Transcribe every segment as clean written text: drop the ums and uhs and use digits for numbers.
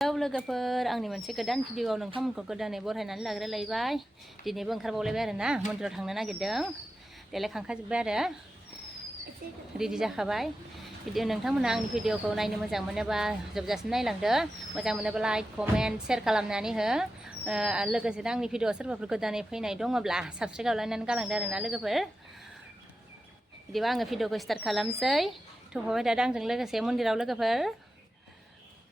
लोगोफोर आंनि मोनसे गोदान भिडिअआव नोंथांमोनखौ गोदानै बरायनानै लाग्रोलायबाय। दिनैबो ओंखारबावलायबाय आरो ना मन्दिराव थांनो नागिरदों। देलायखांखाजोब्बाय आरो रेडि जाखाबाय। भिडिअ नोंथांमोना आंनि भिडिअखौ नायनो मोजां मोनोबा जोबजासिम नायलांदो। मोजां मोनोबा लाइक कमेन्ट शेयार खालामनानै हो। लोगोसेनो आंनि भिडिअआव सोरबाफोर गोदानै फैनाय दङब्ला साबस्क्राइब खालामनानै गालांदो आरो ना लोगोफोर। बिदिबा आङो भिडिअखौ स्टार्ट खालामसै। थफाबाय थादों आंजों लोगोसे मन्दिराव लोगोफोर।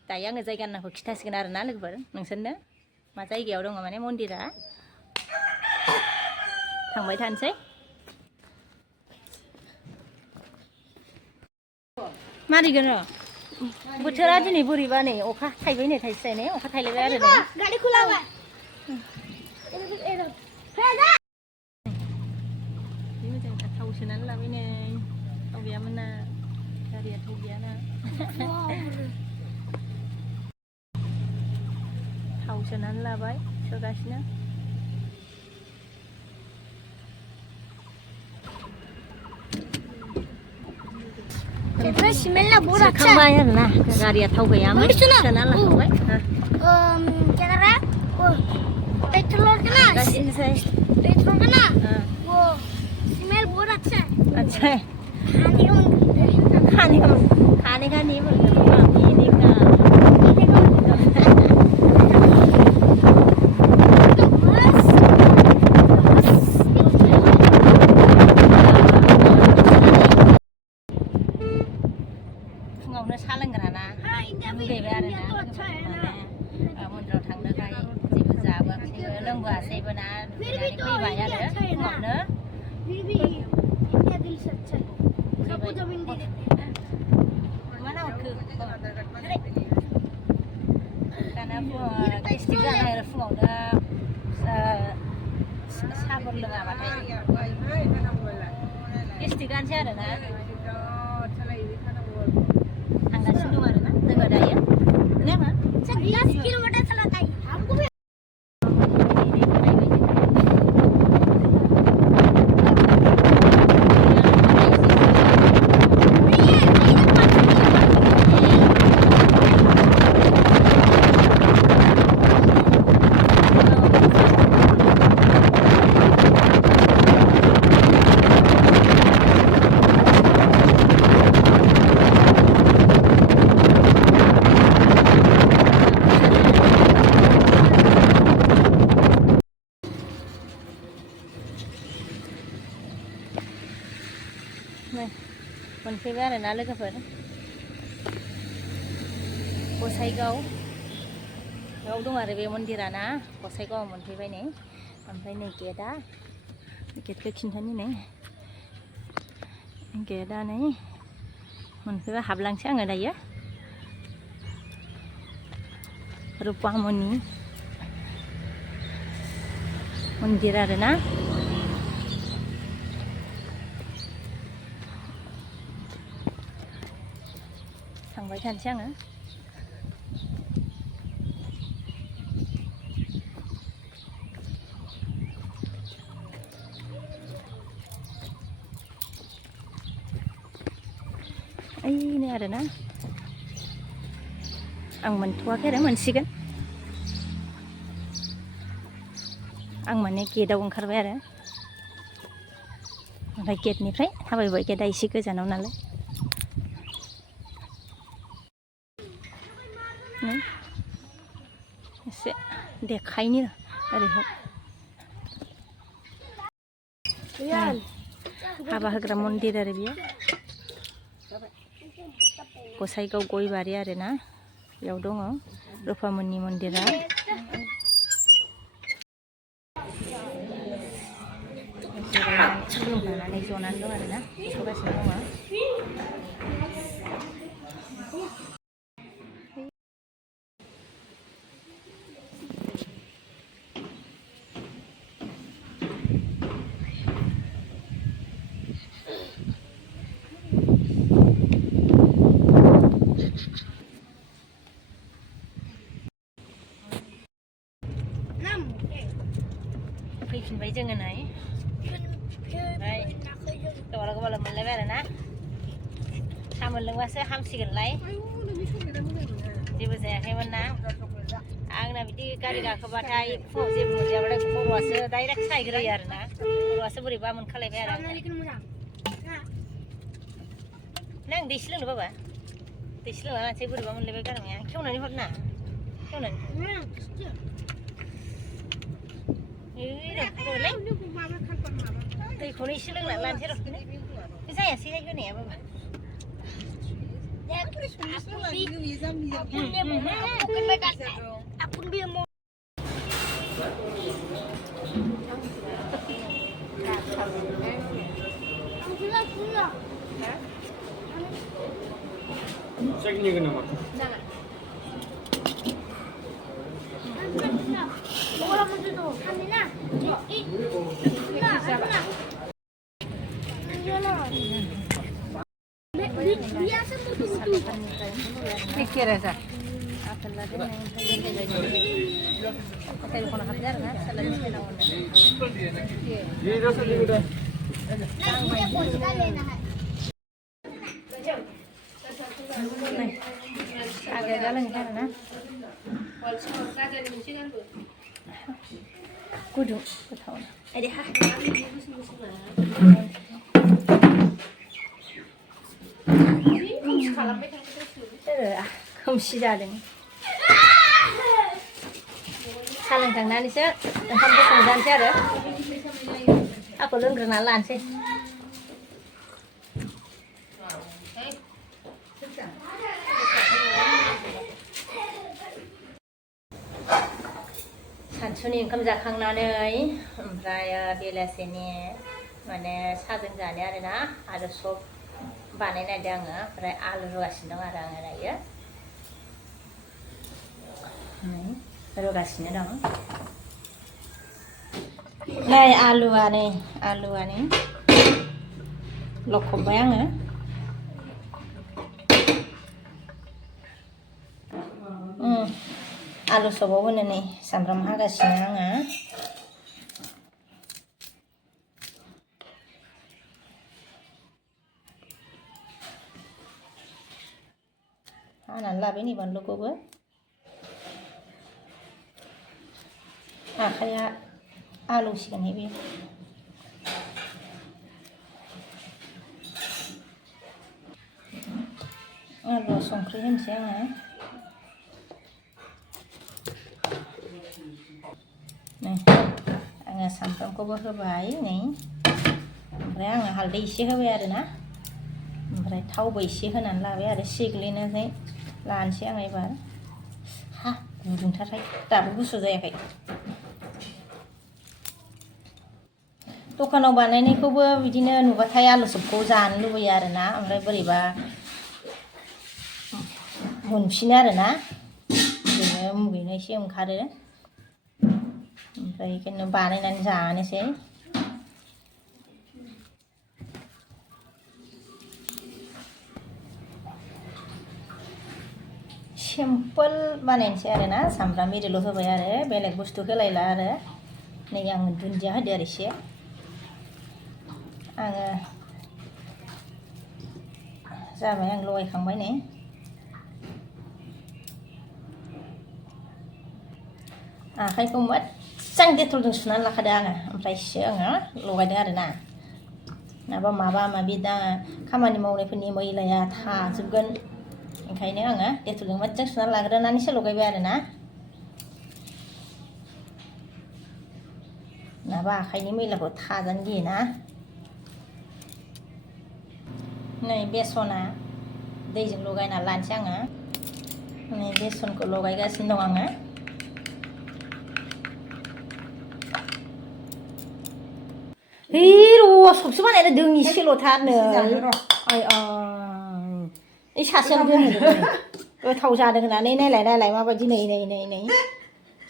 दायो आङो जायगानि नामखौ खिथासिगोन आरो ना लोगोफोर नोंसोरनो मा जायगायाव दङ माने मन्दिरा। थांबाय थानोसै। मारिगोन र' बोथोरा दिनै बोरैबा नै अखा थाइबाय नै थाइसे थाइनै अखा थाइलायबाय आरो नै गारि खुलाबाय। मोजां थाव सोनानै लाबाय नै थाव गैयामोन ना गारिया थाव गैयाना। थाव सोनानै लाबाय सोगासिनो। सोखांबाय आरो ना गारिया थाव गैयामोन सोना लाखांबाय। पेट्रोल का ना वो स्मेल बहुत अच्छा है। अच्छा है खाने का नहीं बोलते पीने का। फुङावनो सा लोंग्राना लुगैबाय आरो ना मन्दिराव थांनोखाय जेबो जाबोआखैबो लोंबोआसैबो ना दुगैनानै फैबाय आरो फुङावनो। दाना गेस्टिक जानो नागिरो फुङावनो साहाफोर लोङाबाथाय गेस्टिकआनोसै आरो ना। थांगासिनो दं आरो ना जोङो दायो ने मा 10 किलोमीटर चलाता है हमको भी। मोनफैबाय आरो ना लोगोफोर गसाइगावआव दं आरो बे मन्दिरा ना गसाइगावआव मोनफैबाय नै। ओमफ्राय नै गेटखौ खिन्थानि नै गेटआ नै मोनफैबा हाबलांसै आङो दायो। रुपामनि मन्दिर आरो ना। थांबाय थानोसै आङो। ओइनो आरो ना आं मोनथ'वाखै आरो मोनसिगोन। आं माने गेटआव ओंखारबाय आरो ओमफ्राय गेटनिफ्राय थाबायबाय। गेटआ एसे गोजानाव नालाय एसे देखायनि ओरैहाय हाबा होग्रा मन्दिर आरो बेयो गसाइगाव गयबारि आरो ना बेयाव दङ रुपामनि मन्दिरा। खुलुमखांनानै जनानै दं आरो ना देखायगासिनो दङ। फैफिनबाय जोङो नै ओमफ्राय दबाला मोनलायबाय आरो ना सा मोनलोंबासो हामसिगोनलाय जेबो जायाखैमोन ना। जोंना बिदि गारि गाखोबाथाय फुङाव जेबो मोनजायाबाथाय खर'आसो डाइरेक्ट सायग्रोयो आरोना खर'आसो बोरैबा मोनखालायबाय आरो नों दै एसे लोंनो बाबा दै एसे लोंना लानोसै बोरैबा मोनलायबाय गारमाया खेवनानै हरना खेवनानै दैखौनो एसे लोंना लानोसै र' जायासैहाय होनाया बाबा Ceknya kenapa? Jangan. Pikir aja. Agak jalan karena kudu betul. Ada ha. खोमसि जादों साहा लोंखांनानैसो ओंखामखौ संजानोसै आरो साहाखौ लोंग्रोनानै लानोसै सानसुनि ओंखाम जाखांनानै ओमफ्राय बेलासेनि माने साहाजों जानो आरोना आरो सब बानायनो नागिरदों आङो ओमफ्राय आलु रुगासिनो दं आरो आङो दायो रुगासिनो दं नै आलुआ लखबबाय आङो आलु सबाव होनो नै सामब्राम हागासिनो आङो हानानै लाबाय नै बानलुखौबो आखाइया आलौसिगोनहाय बे आलुआव संख्रि होनोसै आङो नै आङो सामब्रामखौबो होबाय नै ओमफ्राय आङो हालदै एसे होबाय आरोना ओमफ्राय थावबो एसे होनानै लाबाय आरो सिग्लिनानै लानोसै आं एबार हा गुदुंथारहाय दाबो गुसु जायाखै दखानाव बानायनायखौबो बिदिनो नुबाथाय आलु सबखौ जानो लुबैयो आरोना ओमफ्राय बोरैबा मोनफिनो आरोना बिदिनो मुगैनो एसे ओंखारो ओमफ्राय बेखायनो बानायनानै जानोसै सिम्पोल बानायनोसै आरोना सामब्राम एरिल' होबाय आरो बेलेग बुस्थु होलायला आरो नै आङो दुन्दिया होदो आरो एसे आङो जाबाय आं लगायखांबाय नै आखाइखौ मोजां डेटलजों सुनानै लाखादो आङो ओमफ्रायसो आङो लगायदों आरोना नङाबा माबा माबि दा खामानि मावनायफोरनि मैलाया थाजोबगोन ओंखायनो आङो डेटलजों मोजां सुनानै लाग्रोनानैसो लगायबाय आरोना नङाबा आखाइनि मैलाखौ थाजानो गियोना नै बेसना दैजों लगायना लानोसै आङो नै बेसनखौ लगायगासिनो दं आङो र' सबसो बानायना दों एसेल'थारनो ओइ सासेयाव दोनहैदों गोथाव जादों होननानै नायलाय माबायदि नै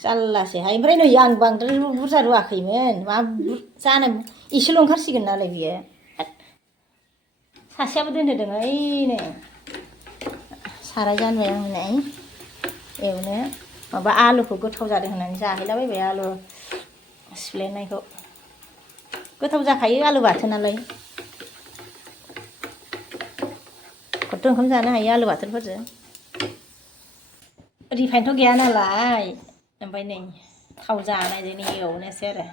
जारलासोहाय ओमफ्राय नै आं बांद्राय बुरजा रुवाखैमोन मा जानो एसेल' ओंखारसिगोन नालाय बियो सासेयाबो दोनहोदों ओइ नै साराय जानबाय आं नै एवनो माबा आलुखौ गोथाव जादों होननानै जाहैलाबायबाय आलु सिफ्लेनायखौ गोथाव जाखायो आलु बाथोनालाय खथ्थ' ओंखाम जानो हायो आलु बाथोनफोरजों रिफाइनथ' गैया नालाय ओमफ्राय नै थाव जानायजोंनो एवनोसै आरो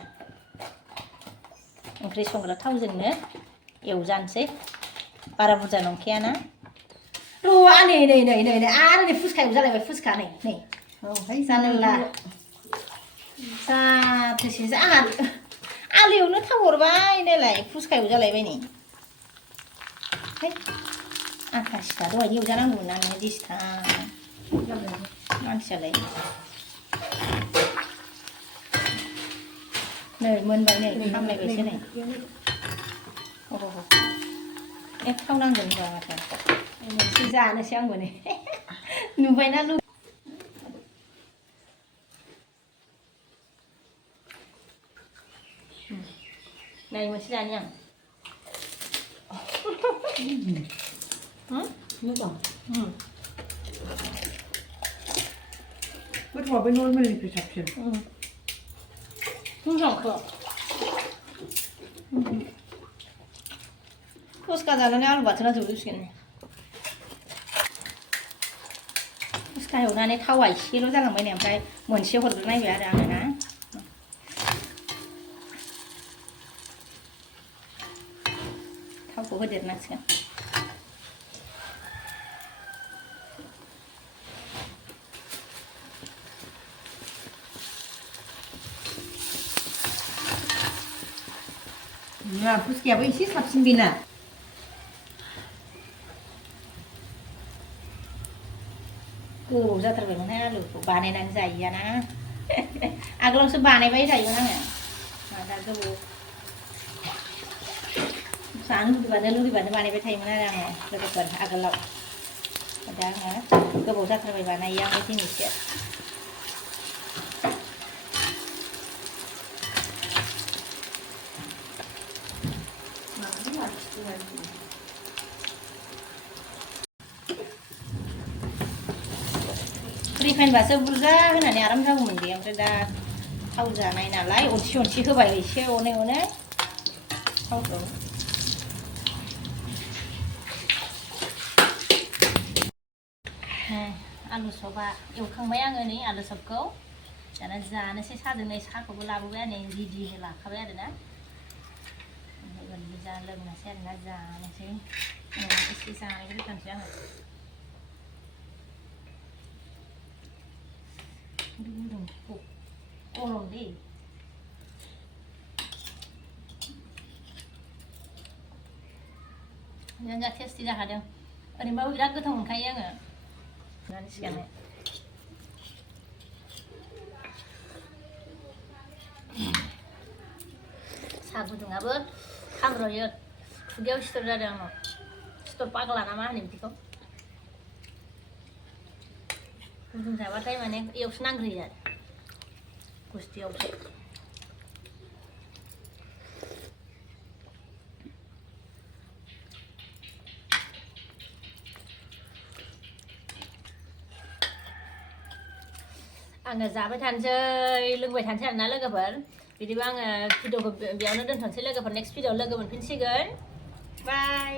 ओंख्रि संग्रा थावजोंनो एवजानोसै बारा बुरजा नंखायाना र' नै आरो नै फुसखायाव जालायबाय फुसखा नै जानोला जाथोसै आंहा आलु एवनो थाव हरबाय नालाय फुसखायाव जालायबाय नै आथा सिथा दहायनो एवजानांगौमोन ना नोङो दिसिथा मानसियालाय नै मोनबाय नै खामलायबायसो नै थाव नांगोन होनबा माथो एसे जानोसै आंबो नै नुबायना लु नै मोनसे जानि आं मोजां गोथावआ बे नर्मेलनिफ्राय साबसिन मोजांखौ फुसखा जानानै आलु बाथोना जोबजोबसिगोन फुसखा एवनानै थावा एसेल' जालांबाय नै ओमफ्राय मोनसे हरग्रोनायबाय आरो आङो ना थावखौ होदेरनांसिगोन फुसखायाबो एसे साबसिन बेना गोबाव जाथारबायमोनहाय आलुखौ बानायनानै जायैयाना आगोलावसो बानायबाय थायोमोन आङो दा गोबाव जानो लुगैबानो बानायबाय थायोमोन आरो आङो लोगोफोर आगोलाव दा आङो गोबाव जाथारबाय बानायो आङो दिनैसो रिफाइनबासो बुरजा होनानै आराम जागौमोन बे ओमफ्राय दा थाव जानाय नालाय अनसि होबाय एसे अनै थावखौ आलु सबा एवखांबाय आङो नै आलु सबखौ दाना जानोसै साजों नै साहाखौबो लाबोबाय नै रेडि लाखाबाय आरोना ओमफ्राय जा लोंनोसै आरोना जानोसै एसे जानायखौ दोनथ'नोसै आङो गरम दे जा टेस्टि जाखादों ओरैनोबाबो बिराद गोथाव मोनखायो आङो जानो सिगां साहा गुदुङाबो खामर'यो खुगायाव सिथर जादों आंनाव सिथर पाग्ला ना मा होनो बिदिखौ गुदुं जाबाथाय माने एवसो नांग्रोयो आरो गुस्थियावसो आङो जाबाय थानोसै लोंबाय थानोसै आरोना लोगोफोर बिदिबा आङो भिडिअखौ बेयावनो दोनथ'नोसै लोगोफोर नेक्स्ट भिडिअआव लोगो मोनफिनसिगोन बाय